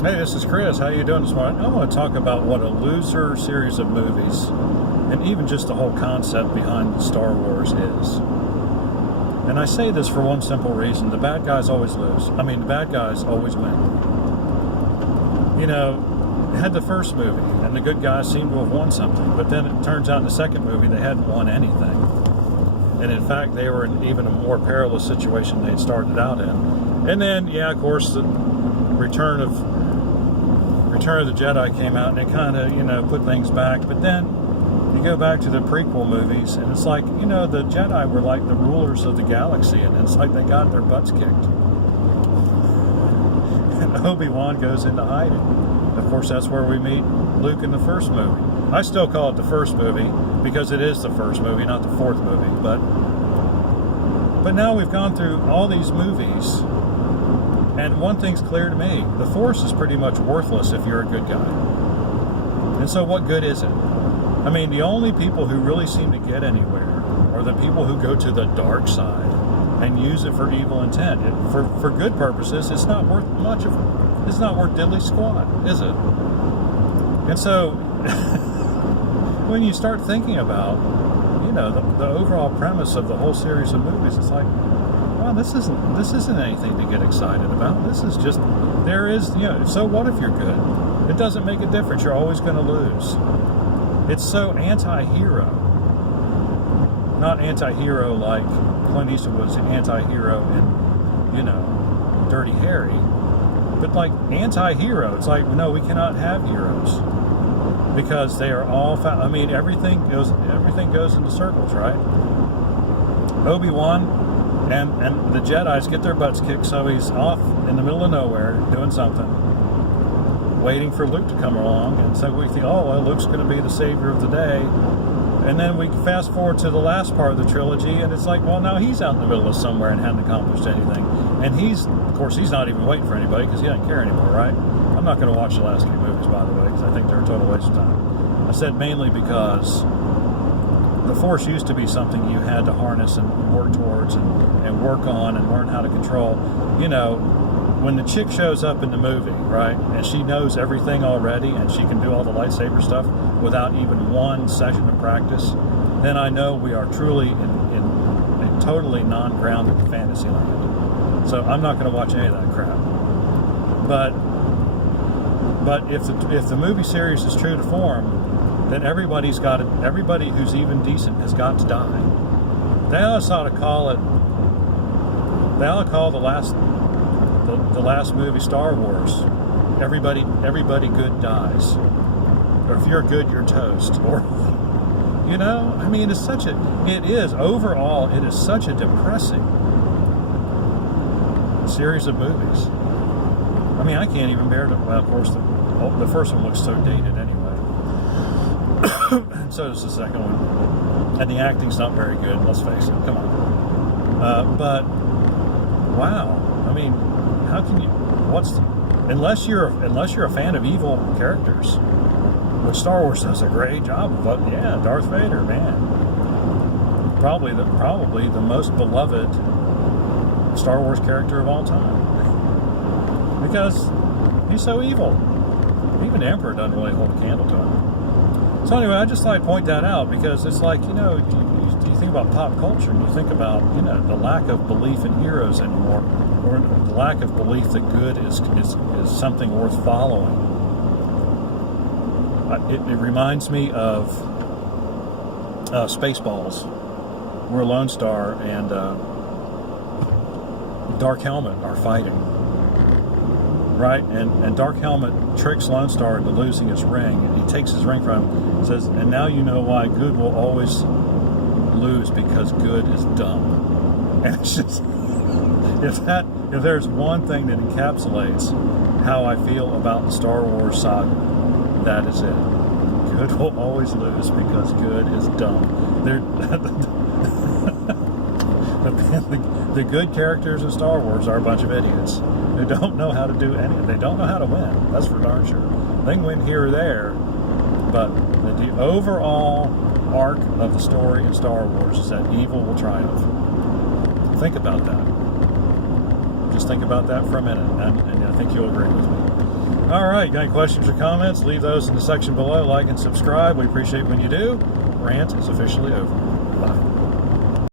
Hey, this is Chris. How you doing this morning? I want to talk about what a loser series of movies, and even just the whole concept behind Star Wars is. And I say this for one simple reason. The bad guys always lose. I mean, the bad guys always win. You know, had the first movie, and the good guys seemed to have won something. But then it turns out in the second movie, they hadn't won anything. And in fact, they were in even a more perilous situation they'd started out in. And then, yeah, of course, the Return of the Jedi came out, and it kind of, put things back. But then you go back to the prequel movies, and it's like, the Jedi were like the rulers of the galaxy, and it's like they got their butts kicked. And Obi-Wan goes into hiding. Of course, that's where we meet Luke in the first movie. I still call it the first movie because it is the first movie, not the fourth movie. But now we've gone through all these movies, and one thing's clear to me: the Force is pretty much worthless if you're a good guy. And so, what good is it? I mean, the only people who really seem to get anywhere are the people who go to the dark side and use it for evil intent. For good purposes, it's not worth much of. It's not worth diddly squat, is it? And so, when you start thinking about, the overall premise of the whole series of movies, it's like, well, this isn't anything to get excited about. This is just, so what if you're good? It doesn't make a difference. You're always going to lose. It's so anti-hero. Not anti-hero like Clint Eastwood was an anti-hero in, Dirty Harry. But like anti-hero, it's like, no, we cannot have heroes. Because they are all, everything goes into circles, right? Obi-Wan and the Jedis get their butts kicked, so he's off in the middle of nowhere doing something, waiting for Luke to come along. And so we think, oh, well, Luke's going to be the savior of the day. And then we fast forward to the last part of the trilogy, and it's like, well, now he's out in the middle of somewhere and hadn't accomplished anything. And he's not even waiting for anybody because he doesn't care anymore, right? I'm not going to watch the last few movies, by the way, because I think they're a total waste of time. I said mainly because the Force used to be something you had to harness and work towards and work on and learn how to control. When the chick shows up in the movie, right, and she knows everything already and she can do all the lightsaber stuff without even one session of practice, then I know we are truly in a totally non-grounded fantasy land. So I'm not going to watch any of that crap. But if the movie series is true to form, then everybody who's even decent has got to die. They ought to call the last movie Star Wars, everybody good dies. Or if you're good, you're toast. Or overall it is such a depressing series of movies. I mean, I can't even bear to, well, of course the first one looks so dated anyway. And so does the second one. And the acting's not very good, let's face it. Come on. But wow, I mean, how can you? Unless you're a fan of evil characters, which Star Wars does a great job of. Yeah, Darth Vader, man, probably the most beloved Star Wars character of all time, because he's so evil. Even the Emperor doesn't really hold a candle to him. So anyway, I just thought I'd point that out because it's like, you think about pop culture and you think about, the lack of belief in heroes anymore, or the lack of belief that good is something worth following. It reminds me of Spaceballs, where Lone Star and Dark Helmet are fighting. Right? And Dark Helmet tricks Lone Star into losing his ring, and he takes his ring from him and says, and now you know why good will always lose, because good is dumb. And it's just, if there's one thing that encapsulates how I feel about the Star Wars saga, that is it. Good will always lose because good is dumb. The good characters in Star Wars are a bunch of idiots who don't know how to do anything. They don't know how to win. That's for darn sure. They can win here or there, but the overall arc of the story in Star Wars is that evil will triumph. Think about that. Just think about that for a minute, and I think you'll agree with me. All right, got any questions or comments? Leave those in the section below. Like and subscribe. We appreciate when you do. Rant is officially over. Bye.